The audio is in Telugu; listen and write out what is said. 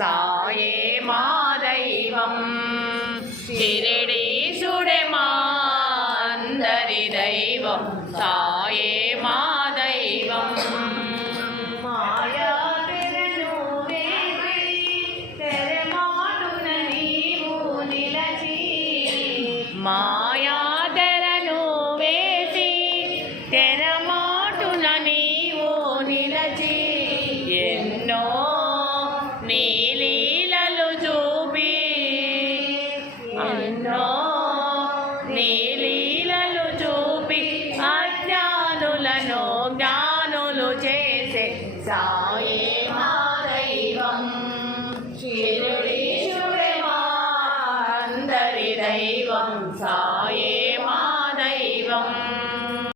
సాయే మా దైవం షిరిడీశుడే మా అందరి దైవం సాయే మా దైవం మాయా తెరను వేసి తెరమాటున నీవు నిలచి మాయా తెరను వేసి తెరమాటున నీవు నిలచి ఎన్నో నీ లీలలు చూపి ఎన్నో నీ లీలలు చూపి అజ్ఞానులను జ్ఞానులు చేసే సాయి